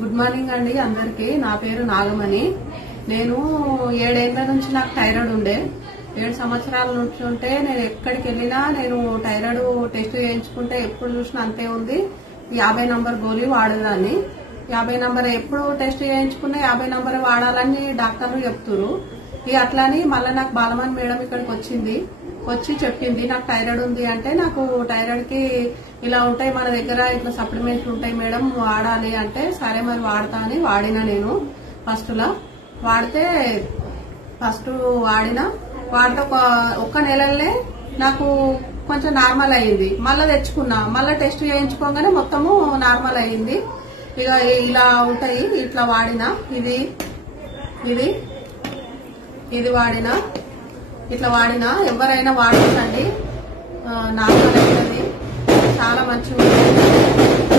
Good morning అండి అందరికి. నా పేరు నాగమణి. నేను 7 ఏళ్ల నుంచి నాకు థైరాయిడ్ ఉండే. 7 సంవత్సరాల నుంచి ఉంటే నేను ఎక్కడికి వెళ్ళినా నేను థైరాయిడ్ టెస్ట్ చేయించుకుంటే ఎప్పుడు చూసినా అంతే ఉంది. 50 నంబర్ గోళీ వాడేదాన్ని. 50 నంబర్ ఎప్పుడు టెస్ట్ చేయించుకున్నా 50 నంబర్ వాడాలని డాక్టర్లు చెప్తున్నారు. ఇక అట్లాని మళ్ళీ నాకు బాలమణి మేడం ఇక్కడికి వచ్చి చెప్పింది నాకు థైరాయిడ్ ఉంది అంటే, నాకు థైరాయిడ్ కి ఇలా ఉంటాయి మన దగ్గర, ఇట్లా సప్లిమెంట్లు ఉంటాయి మేడం వాడాలి అంటే, సరే మరి వాడతా అని వాడినా. నేను ఫస్ట్ వాడితే ఒక్క నెలలనే నాకు కొంచెం నార్మల్ అయ్యింది. మళ్ళీ తెచ్చుకున్నా, మళ్ళీ టెస్ట్ చేయించుకోగానే మొత్తము నార్మల్ అయ్యింది. ఇక ఇలా ఉంటాయి. ఇట్లా వాడినా, ఇది వాడినా, ఇట్లా వాడినా. ఎవరైనా వాడొచ్చండి, నార్మల్ అవుతుంది, చాలా మంచిగా ఉంటుంది.